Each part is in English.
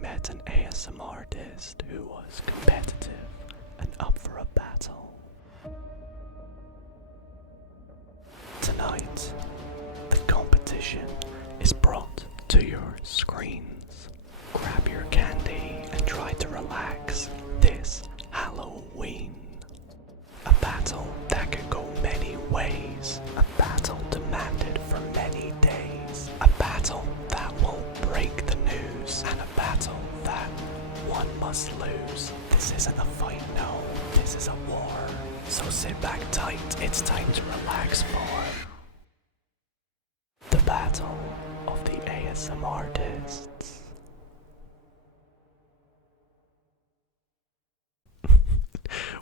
met an ASMRtist who was competitive and up for a battle. Tonight, the competition is brought to your screens. Grab your candy and try to relax this Halloween. A battle that could go many ways. A battle demanded for many days. A battle that won't break the news. And a battle that one must lose. This isn't a fight, no. This is a war. So sit back tight. It's time to relax for the battle of the ASMRtists.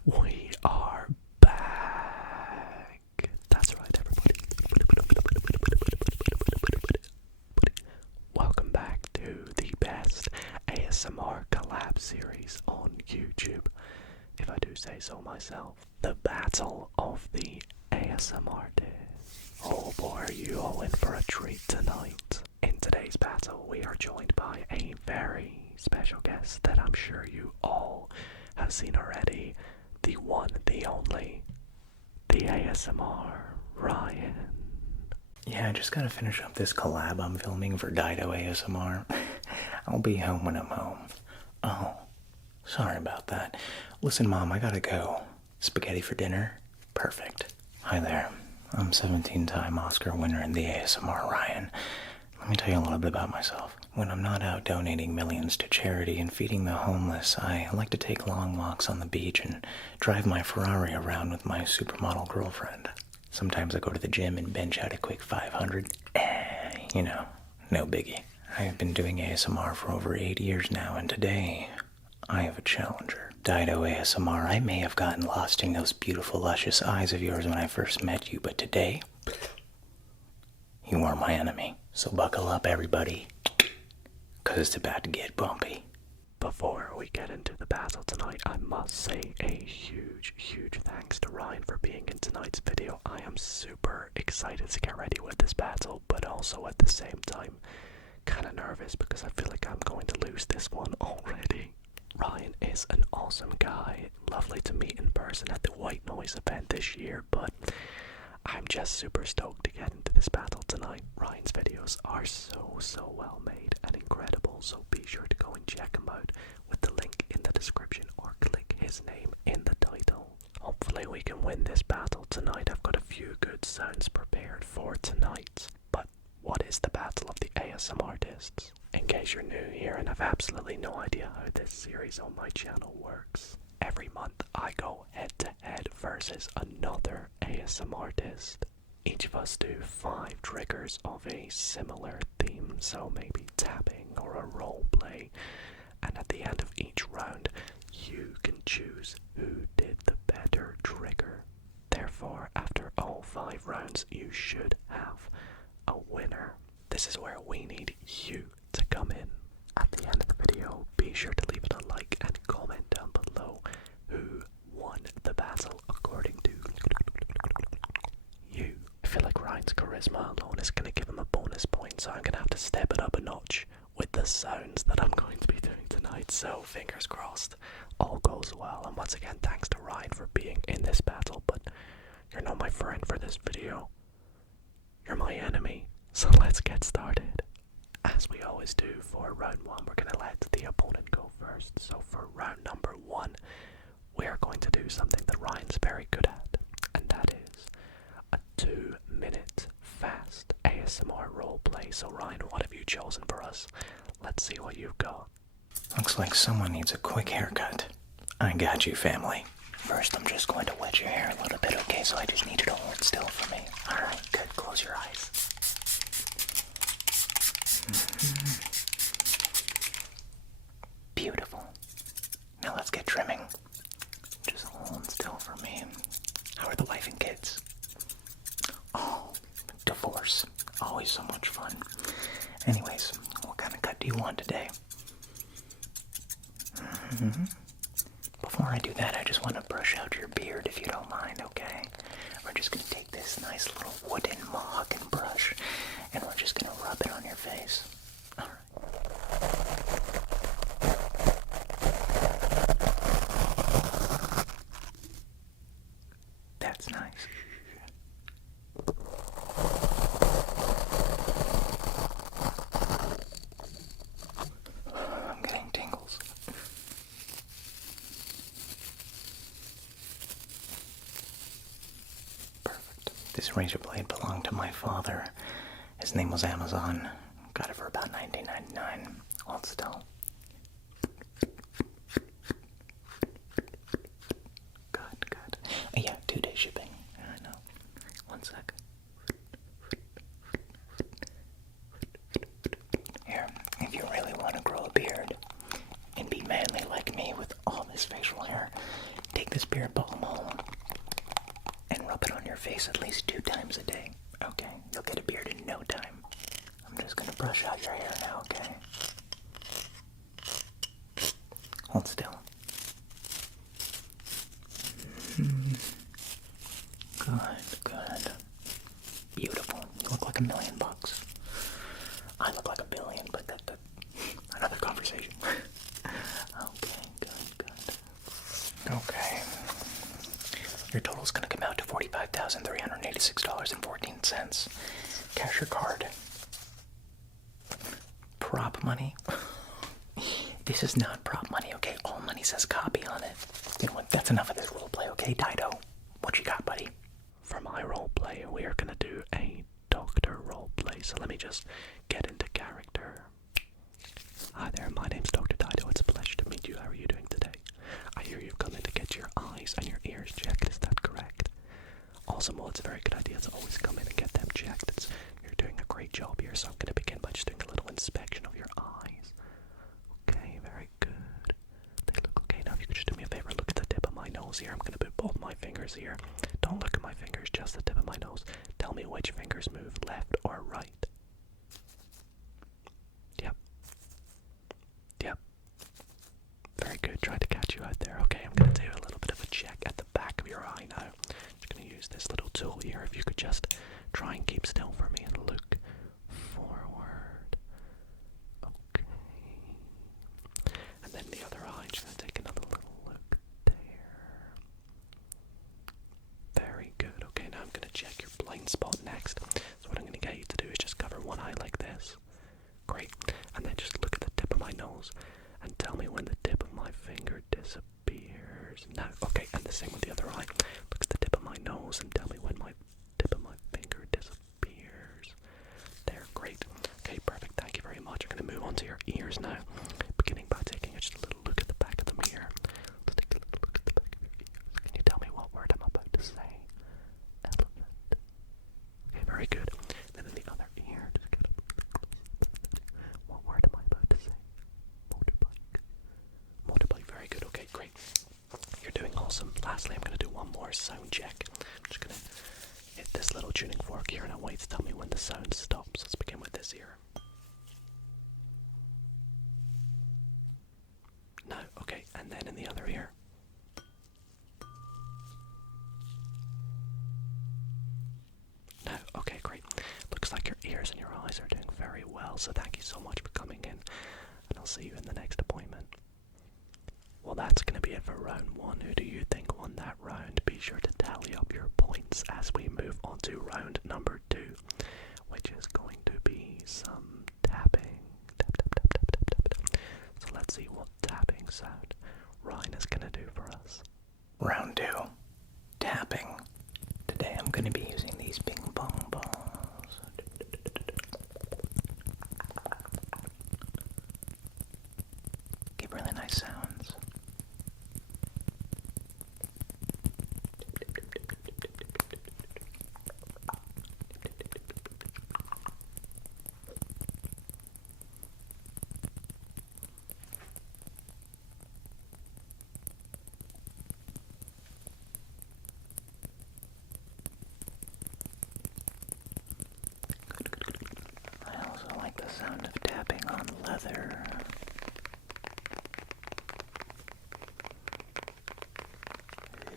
We are back. That's right, everybody. Welcome back to the best ASMR collab series on YouTube, if I do say so myself. The Battle of the ASMRtists. Oh boy, are you all in for a treat tonight. In today's battle, we are joined by a very special guest that I'm sure you all have seen already. The one, the only, the ASMR Ryan. Yeah, I just gotta finish up this collab I'm filming for Dido ASMR. I'll be home when I'm home. Oh, sorry about that. Listen, Mom, I gotta go. Spaghetti for dinner? Perfect. Hi there. I'm 17-time Oscar winner in the ASMR Ryan. Let me tell you a little bit about myself. When I'm not out donating millions to charity and feeding the homeless, I like to take long walks on the beach and drive my Ferrari around with my supermodel girlfriend. Sometimes I go to the gym and bench out a quick 500. You know, no biggie. I've been doing ASMR for over 8 years now, and today I have a challenger. Dido ASMR, I may have gotten lost in those beautiful, luscious eyes of yours when I first met you, but today, you are my enemy. So buckle up, everybody, because it's about to get bumpy. Before we get into the battle tonight, I must say a huge thanks to Ryan for being in tonight's video. I am super excited to get ready with this battle, but also at the same time, kind of nervous because I feel like I'm going to lose this one already. Ryan is an awesome guy, lovely to meet in person at the White Noise event this year, but I'm just super stoked to get into this battle tonight. Ryan's videos are so well made and incredible, so be sure to go and check him out with the link in the description or click his name in the title. Hopefully we can win this battle tonight. I've got a few good sounds prepared for tonight. But what is the Battle of the ASMRtists? In case you're new here and have absolutely no idea how this series on my channel works, every month I go head to head versus another ASMRtist. Each of us do 5 triggers of a similar theme, so maybe tapping or a role play, and at the end of each round you can choose who did the better trigger. Therefore, after all 5 rounds you should have a winner. This is where we need you to come in. At the end of the video, be sure to leave it a like and comment down below who won the battle according to you. I feel like Ryan's charisma alone is going to give him a bonus point, so I'm going to have to step it up a notch with the sounds that I'm going to be doing tonight, so fingers crossed all goes well. And once again, thanks to Ryan for being in this battle, but you're not my friend for this video. You're my enemy, so let's get started. As we always do for round 1, we're going to let the opponent go first. So for round number 1, we are going to do something that Ryan's very good at, and that is a 2-minute fast ASMR roleplay. So Ryan, what have you chosen for us? Let's see what you've got. Looks like someone needs a quick haircut. I got you, family. First, I'm just going to wet your hair a little bit, okay? So I just need you to hold still for me. Alright, good. Close your eyes. Beautiful. Now let's get trimming. Just hold still for me. How are the wife and kids? Oh, divorce. Always so much fun. Anyways, what kind of cut do you want today? Before I do that, I just want to brush out your beard if you don't mind, okay? We're just going to take this nice little wooden mahogany brush and we're just going to rub it on your face. Alright. This razor blade belonged to my father. His name was Amazon. Got it for about $19.99. Hold still. Good. Yeah, 2-day shipping. I know. One sec. Here, if you really want to grow a beard and be manly like me with all this facial hair, take this beard balm home and rub it on your face at least 2 times a day. Okay, you'll get a beard in no time. I'm just gonna brush out your hair now, okay? Hold still. Good. Beautiful. You look like $1 million. I look like $1 billion, but that's another conversation. Okay, good. Okay. Your total's gonna come out to $45,386.14. Cash or card? Prop money? This is not prop money, okay? All money says copy on it. You know what? That's enough of this roleplay, okay? Dido, what you got, buddy? For my roleplay, we are going to do a doctor roleplay, so let me just get into character. Hi there, my name's Dr. Dido. It's a pleasure to meet you. How are you doing today? I hear you've come in to get your eyes and your ears checked. Is that correct? Awesome. Well, it's a very good idea to always come in and get them checked. You're doing a great job here, so I'm going to begin by just doing a little inspection of your eyes. Okay, very good. They look okay. Now, if you could just do me a favor, look at the tip of my nose here. I'm going to put both my fingers here. Don't look at my fingers, just the tip of my nose. Tell me which fingers move, left or right. Yep. Very good. Tried to catch you out there. Okay, I'm going to do a little bit of a check at the back of your eye now. Just going to use this little tool here. If you could just try and keep still for me and look forward. Okay. And then the other eye, just going to take another little look there. Very good. Okay, now I'm going to check your blind spot next. So what I'm going to get you to do is just cover one eye like this. Great. And then just look at the tip of my nose and tell me when the tip of my finger disappears. Now, okay, and the same with the other eye. Look at the tip of my nose and tell me when my tip of my finger disappears. There, great. Okay, perfect. Thank you very much. I'm going to move on to your ears now. Beginning by taking just a little look at the back of them here. Let's take a little look at the back of your ears. Can you tell me what word I'm about to say? Elephant. Okay, very good. Then in the other ear, just get a little bit closer. What word am I about to say? Motorbike. Motorbike, very good. Okay, great. You're doing awesome. Lastly, I'm going to do one more sound check. I'm just going to hit this little tuning fork here and I'll wait to tell me when the sound stops. Let's begin with this ear. No, okay, and then in the other ear. No, okay, great. Looks like your ears and your eyes are doing very well, so thank you so much for coming in, and I'll see you in the next appointment. Well, that's going to be it for round 1. Who do you think won that round? Be sure to tally up your points as we move on to round number 2, which is going to be some tapping. Tap, tap, tap, tap, tap, tap, tap. So let's see what tapping sound Ryan is going to do for us. Round 2. Tapping. Today I'm going to be using these ping pong balls. Give really nice sounds. I also like the sound of tapping on leather.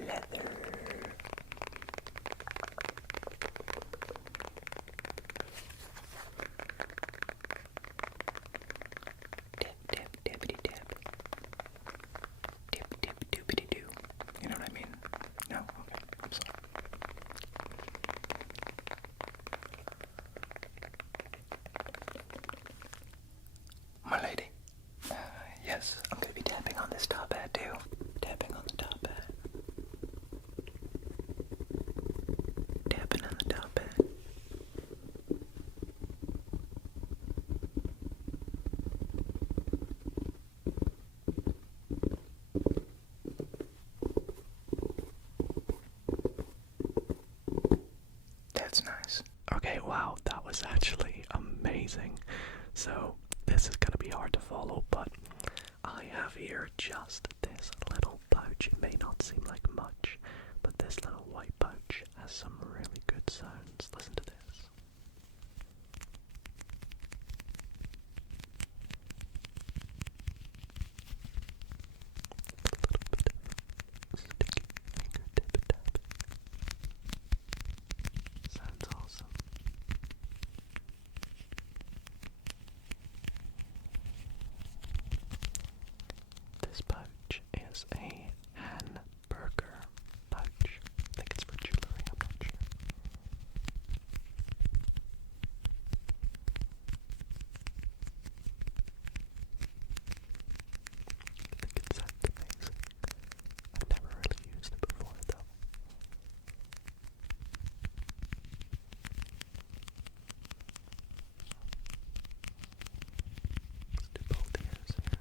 Leather. Tap, tap, tappity tap. Tap, tap, doopity doo. You know what I mean? No? Okay, I'm sorry. My lady. Yes, I'm going to be tapping on this top hat too. Tapping on the top hat. Tapping on the top amazing. So this is going to be hard to follow, but I have here just this little pouch. It may not seem like much, but this little white pouch has some really good sounds. Listen to this. Sounds awesome. This pouch is a hamburger pouch. I think it's for jewelry, I'm not sure. I think it sounds amazing. I've never really used it before though. Let's do both ears here.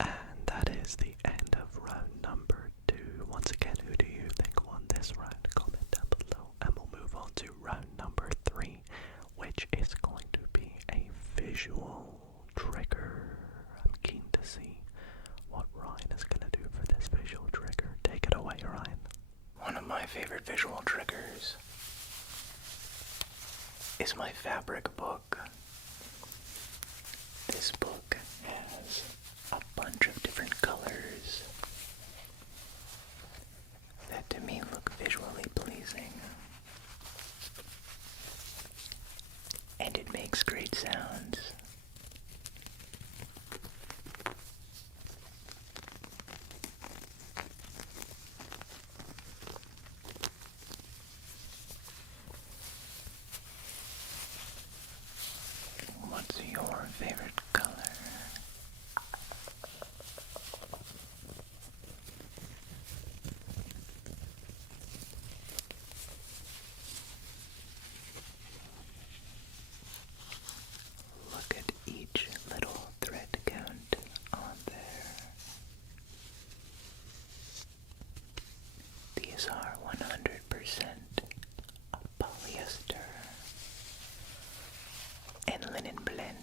And that is the end of round number 2. Once again, who do you think won this round? Comment down below. And we'll move on to round number 3, which is going to be a visual trigger. I'm keen to see what Ryan is going to do for this visual trigger. Take it away, Ryan. One of my favorite visual triggers is my fabric book. This book has a bunch of different colors that to me look visually pleasing. And it makes great sounds. What's your favorite color? Look at each little thread count on there. These are 100% polyester and linen blend.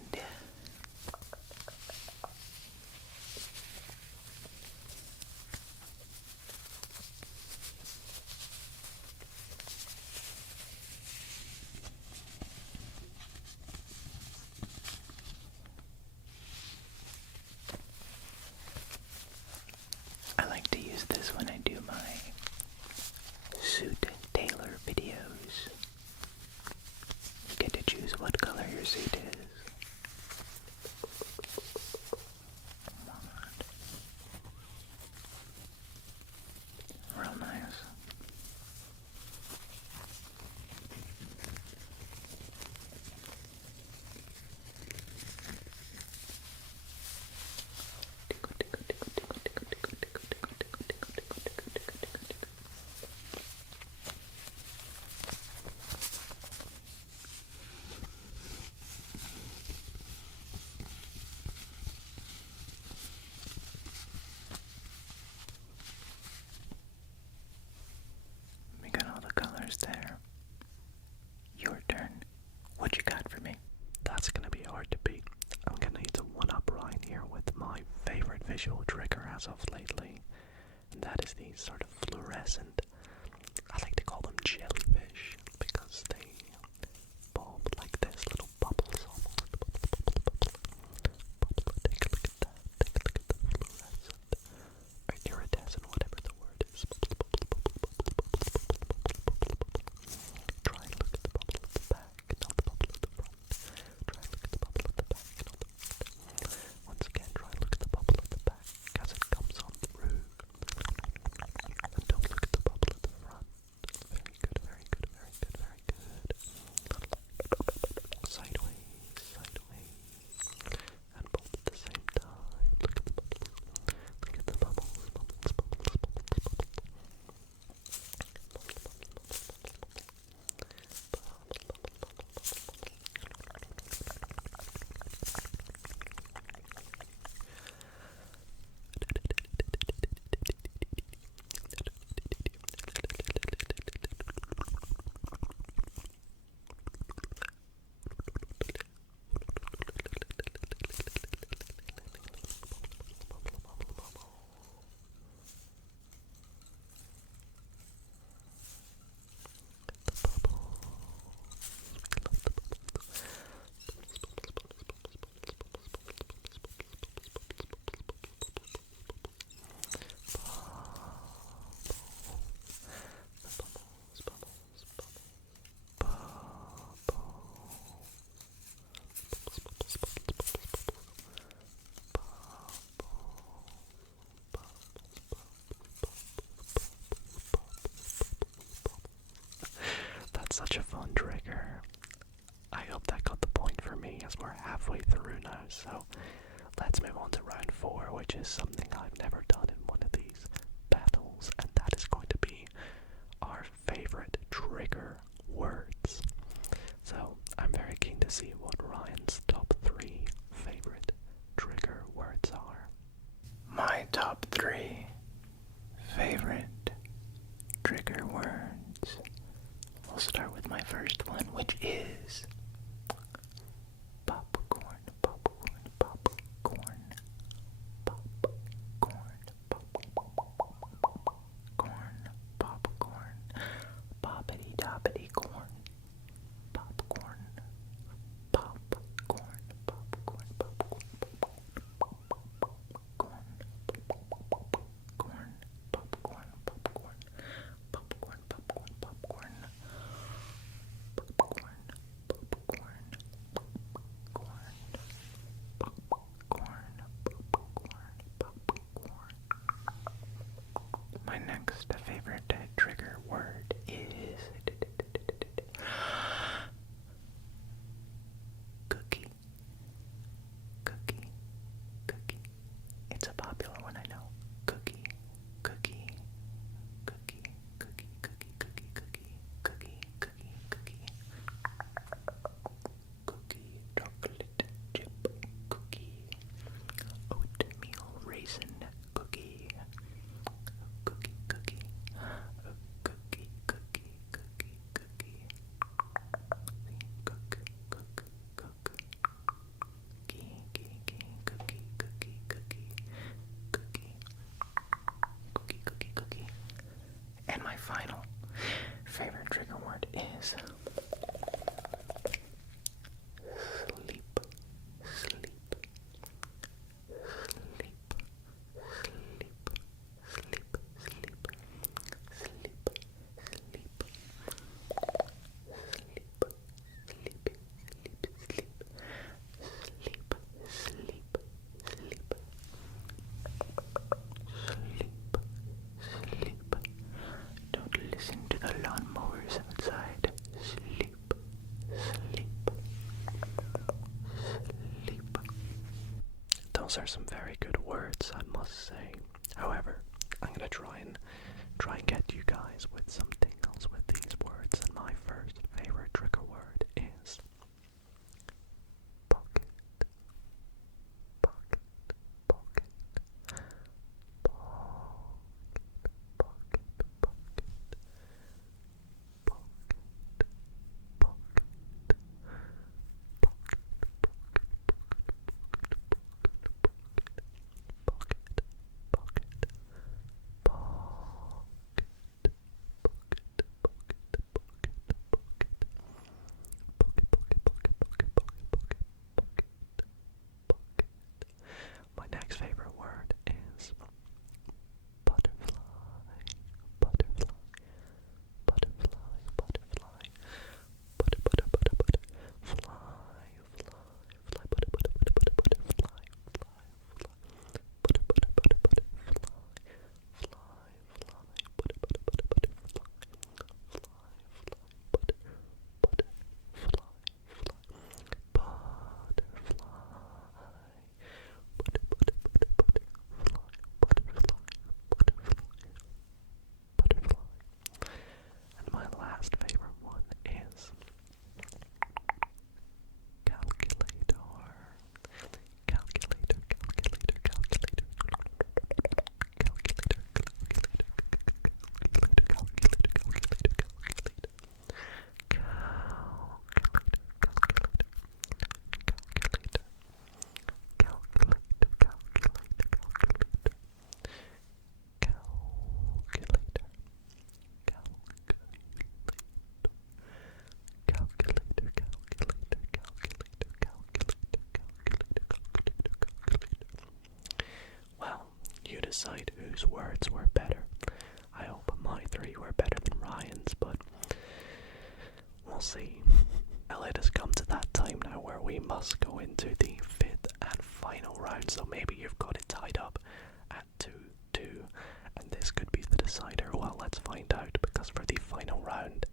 I like to use this when I do my suit tailor videos. You get to choose what color your suit is. Come on. Real nice. We got all the colors there. Your turn. What you got for me? That's going to be hard to beat. I'm going to need to one-up Ryan here with my favorite visual trigger as of lately. And that is these sort of fluorescent, I like to call them jellyfish, because they bulb like this, little bubbles almost. such a fun trigger. I hope that got the point for me as we're halfway through now, so let's move on to round 4, which is something I've never done in one of these battles, and that is going to be our favorite trigger words. So I'm very keen to see what Ryan's top 3 favorite trigger words are. My top 3 favorite trigger words. We'll start with my first one, which is popcorn, popcorn, popcorn, popcorn, popcorn, popcorn, poppity doppity corn, popcorn, popcorn, popcorn, popcorn, popcorn, popcorn, popcorn, popcorn, popcorn, popcorn, popcorn, popcorn, popcorn, popcorn. My next favorite trigger word is cookie. Cookie. Cookie. It's a popular one, I know. Cookie. Cookie. Cookie. Cookie. Cookie. Cookie. Cookie. Cookie. Cookie. Cookie. Cookie. Chocolate chip cookie. Oatmeal raisin cookie. Cookie. Cookie. Cookie. Cookie. Cookie. Cookie. Cook. Cook. Cook. Cookie. Cookie. Cookie. Cookie. Cookie. Cookie. Cookie. Cookie. And my final favorite trigger word is sleep. Sleep. Sleep. Sleep. Sleep. Sleep. Sleep. Sleep. Sleep. Don't listen to the lawnmowers outside. Sleep. Sleep. Sleep. Those are some very good words, I must say. However, I'm gonna try and get you guys with some tingles with these words, and my first favorite trigger word is pocket. Pocket. Pocket. Pocket. Pocket. Pocket. Pocket. My next favorite word is butterfly. Butterfly. Butterfly. Butterfly. Butter, butter, butter, butter. Fly. Fly. Fly. Butter, butter, butter, butter, butter. Fly. Fly. Fly. Butter, butter, butter, butter. Fly. Fly. Fly. Butter, butter, butter, butter. Fly. Fly. Fly. Butter, butter. Fly. Fly. Butterfly. Butter, butter, butter, butter. Fly. Butterfly. Butterfly. Butterfly. And my last favorite one is calculator. Calculator, calculator, calculator. Calculator, calculator, calculator, calculator, calculator, calculator. Calculator, calculator, calculator. Calculator, calculator, calculator. Calculator. Calculator, calculator, calculator, calculator. Well, you decide whose words were better. I hope my 3 were better than Ryan's, but we'll see. Well, it has come to that time now where we must go into the 5th and final round, so maybe you've got it tied up at 2-2, and this could be the decider. Well, let's find out, because for the final round,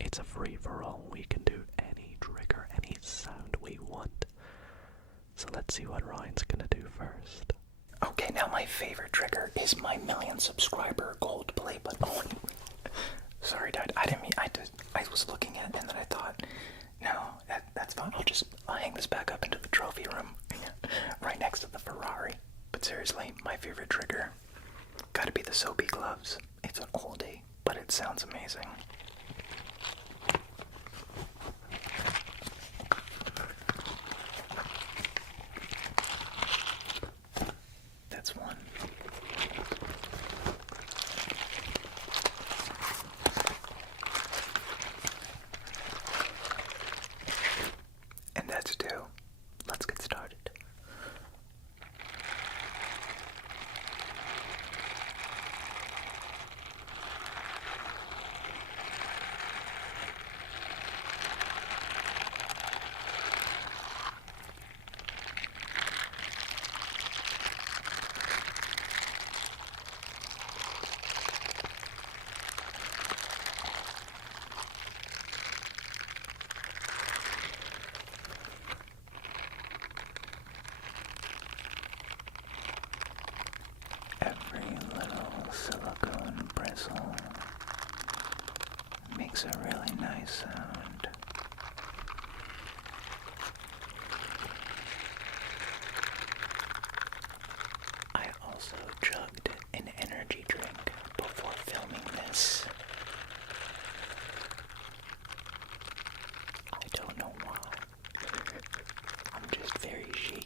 it's It's a free-for-all. We can do any trigger, any sound we want. So let's see what Ryan's gonna do first. Okay, now my favorite trigger is my 1,000,000 subscriber gold play button. Oh, sorry, Dad. I didn't mean. I was looking at it and then I thought, no, that's fine. I'll hang this back up into the trophy room, right next to the Ferrari. But seriously, my favorite trigger, gotta be the soapy gloves. It's an oldie, but it sounds amazing. That's one. And that's two. Let's get started. Every little silicone bristle makes a really nice sound. I also chugged an energy drink before filming this. I don't know why. I'm just very shaky.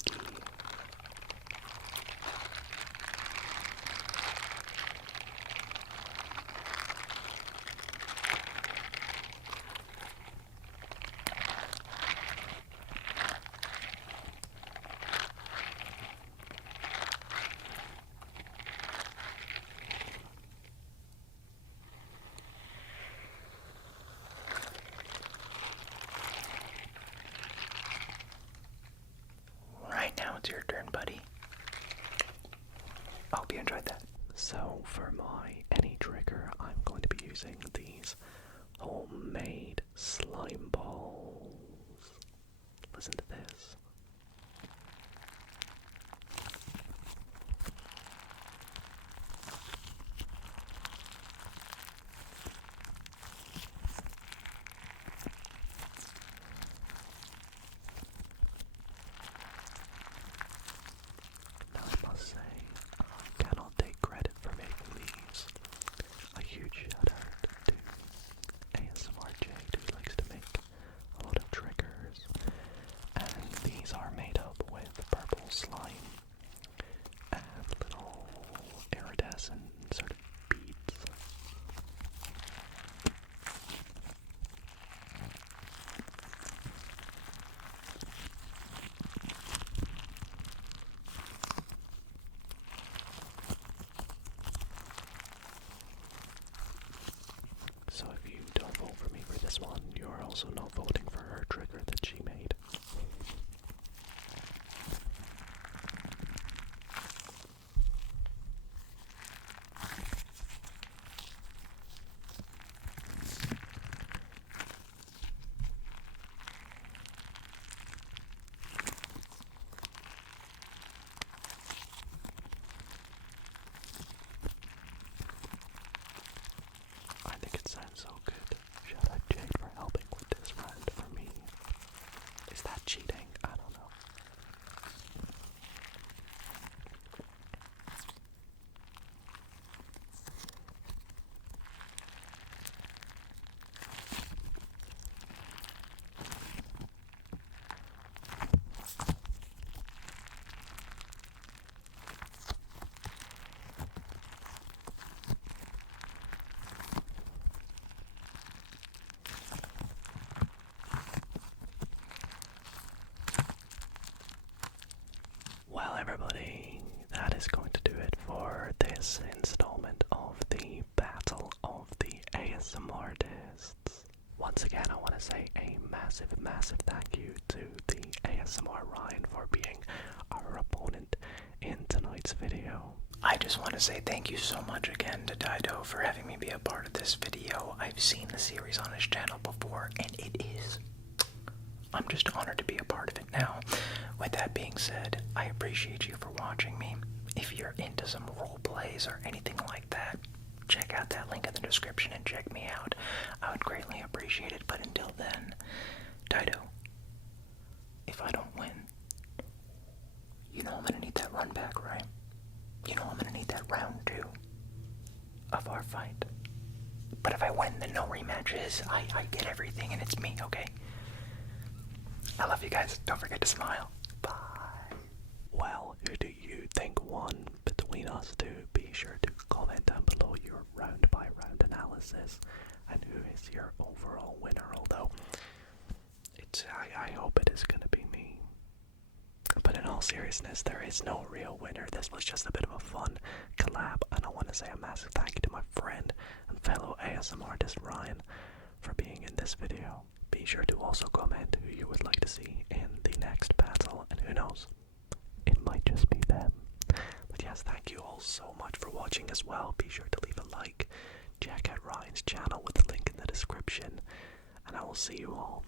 Right now it's your turn, buddy. I hope you enjoyed that. So for my any trigger, I'm going to be using these homemade slime balls. Listen to this. Now I must say, I cannot take credit for making these. A huge shout out to ASMRtists who likes to make a lot of triggers. And these are made up with purple slime and little iridescent sort of beads. So if you don't vote for me for this one, you're also not voting for her trigger that she made. I think it sounds so good. Shout out Jade for helping with this round for me. Is that cheating? I don't know. Well, everybody, that is going to do it for this installment of the Battle of the ASMRtists. Once again, I want to say a massive, massive thank you to the ASMR Ryan for being our opponent in tonight's video. I just want to say thank you so much again to Dido for having me be a part of this video. I've seen the series on his channel before, and I'm just honored to be a part of it now. With that being said, I appreciate you for watching me. If you're into some role plays or anything like that, check out that link in the description and check me out. I would greatly appreciate it, but until then, Dido, if I don't win, you know I'm gonna need that run back, right? You know I'm gonna need that round 2 of our fight. But if I win, then no rematches. I get everything and it's me, okay? I love you guys. Don't forget to smile. Bye. Well, who do you think won between us two? Be sure to comment down below your round by round analysis and who is your overall winner, although I hope it is gonna be me. But in all seriousness, there is no real winner. This was just a bit of a fun collab, and I want to say a massive thank you to my friend and fellow ASMRtist Ryan for being in this video. Be sure to also comment who you would like to see in the next battle, and who knows, it might just be them. But yes, thank you all so much for watching as well. Be sure to leave a like, check out Ryan's channel with the link in the description, and I will see you all